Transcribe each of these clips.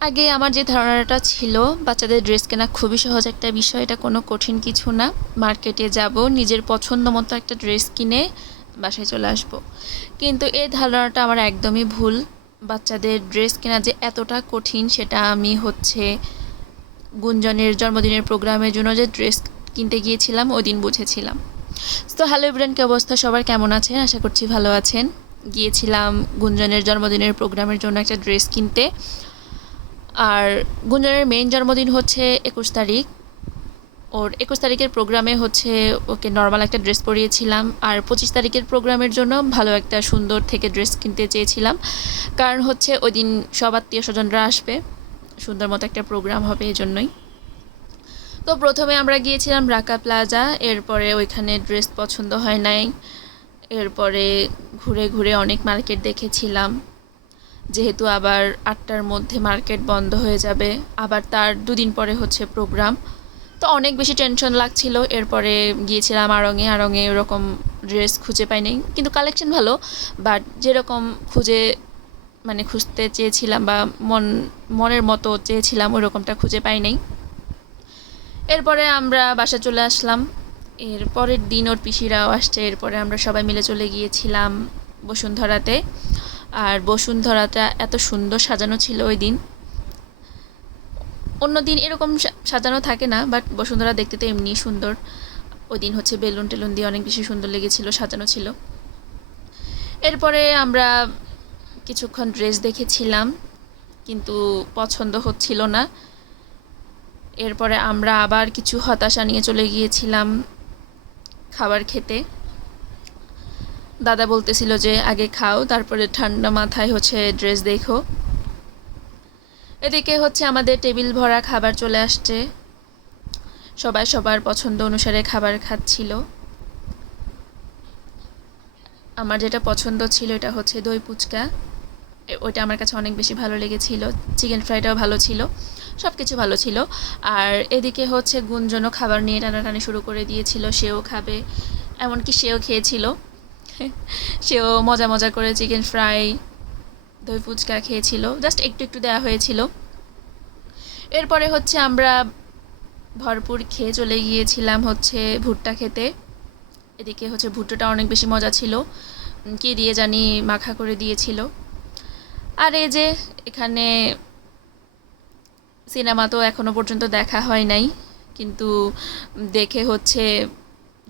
আগে আমার যে ধারণাটা ছিল বাচ্চাদের ড্রেস কেনা খুবই সহজ একটা বিষয়, এটা কোনো কঠিন কিছু না। মার্কেটে যাব, নিজের পছন্দ মতো একটা ড্রেস কিনে বাসায় চলে আসব। কিন্তু এই ধারণাটা আমার একদমই ভুল। বাচ্চাদের ড্রেস কেনা যে এতটা কঠিন সেটা আমি গুঞ্জনের জন্মদিনের প্রোগ্রামের জন্য যে ড্রেস কিনতে গিয়েছিলাম ওই দিন বুঝেছিলাম। তো হ্যালো এভরিওয়ান, কি অবস্থা সবার, কেমন আছেন? আশা করছি ভালো আছেন। গিয়েছিলাম গুঞ্জনের জন্মদিনের প্রোগ্রামের জন্য একটা ড্রেস কিনতে। আর গুঞ্জনের মেইন জন্মদিন হচ্ছে 21 তারিখ। ওর 21 তারিখের প্রোগ্রামে ওকে নর্মাল একটা ড্রেস পরিয়েছিলাম, আর 25 তারিখের প্রোগ্রামের জন্য ভালো একটা সুন্দর থেকে ড্রেস কিনতে চেয়েছিলাম। কারণ ওই দিন সব আত্মীয় স্বজনরা আসবে, সুন্দর মতো একটা প্রোগ্রাম হবে, এই জন্যই। তো প্রথমে আমরা গিয়েছিলাম রাকা প্লাজা, এরপরে ওইখানে ড্রেস পছন্দ হয় নাই। এরপরে ঘুরে ঘুরে অনেক মার্কেট দেখেছিলাম, যেহেতু আবার 8টার মধ্যে মার্কেট বন্ধ হয়ে যাবে, আবার তার দুদিন পরে প্রোগ্রাম। তো অনেক বেশি টেনশন লাগছিল। এরপরে গিয়েছিলাম আড়ঙে, আড়ঙে ওরকম ড্রেস খুঁজে পাইনি, কিন্তু কালেকশন ভালো। বাট যেরকম খুঁজতে চেয়েছিলাম বা মনের মতো চেয়েছিলাম ওরকমটা খুঁজে পাই নাই। এরপরে আমরা বাসা চলে আসলাম। এর পরের দিন ওর পিসিরাও আসছে, এরপরে আমরা সবাই মিলে চলে গিয়েছিলাম বসুন্ধরাতে। আর বসুন্ধরাটা এত সুন্দর সাজানো ছিল ওই দিন। অন্য দিন এরকম সাজানো থাকে না, বাট বসুন্ধরা দেখতে তো এমনি সুন্দর। ওই দিন বেলুন টেলুন দিয়ে অনেক বেশি সুন্দর লেগেছিল, সাজানো ছিল। এরপরে আমরা কিছুক্ষণ ড্রেস দেখেছিলাম, কিন্তু পছন্দ হচ্ছিল না। এরপরে আমরা আবার কিছু হতাশা নিয়ে চলে গিয়েছিলাম খাবার খেতে। দাদা বলতেছিল যে আগে খাও, তারপরে ঠান্ডা মাথায় ড্রেস দেখো। এদিকে আমাদের টেবিল ভরা খাবার চলে আসছে, সবাই সবার পছন্দ অনুসারে খাবার খাচ্ছিল। আমার যেটা পছন্দ ছিল এটা দই ফুচকা, ওইটা আমার কাছে অনেক বেশি ভালো লেগেছিল। চিকেন ফ্রাইটাও ভালো ছিল, সব কিছু ভালো ছিল। আর এদিকে গুঞ্জনও খাবার নিয়ে টানাটানি শুরু করে দিয়েছিল, সেও খাবে, এমনকি সেও খেয়েছিল। সেও মজা মজা করে চিকেন ফ্রাই, দই ফুচকা খেয়েছিল, জাস্ট একটু একটু দেওয়া হয়েছিল। এরপরে আমরা ভরপুর খেয়ে চলে গিয়েছিলাম ভুট্টা খেতে। এদিকে ভুট্টাটা অনেক বেশি মজা ছিল, কি দিয়ে জানি মাখা করে দিয়েছিল। আর এই যে এখানে সিনেমা তো এখনও পর্যন্ত দেখা হয় নাই, কিন্তু দেখে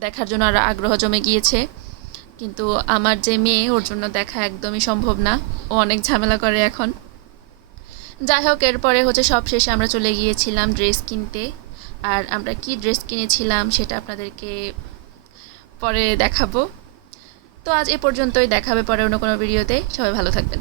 দেখার জন্য আরও আগ্রহ জমে গিয়েছে। কিন্তু আমার যে মেয়ে, ওর জন্য দেখা একদমই সম্ভব না, ও অনেক ঝামেলা করে এখন। যাই হোক, এরপরে সব শেষে আমরা চলে গিয়েছিলাম ড্রেস কিনতে। আর আমরা কি ড্রেস কিনেছিলাম সেটা আপনাদেরকে পরে দেখাবো। তো আজ এ পর্যন্তই, দেখাবে পরে অন্য কোনো ভিডিওতে। সবাই ভালো থাকবেন।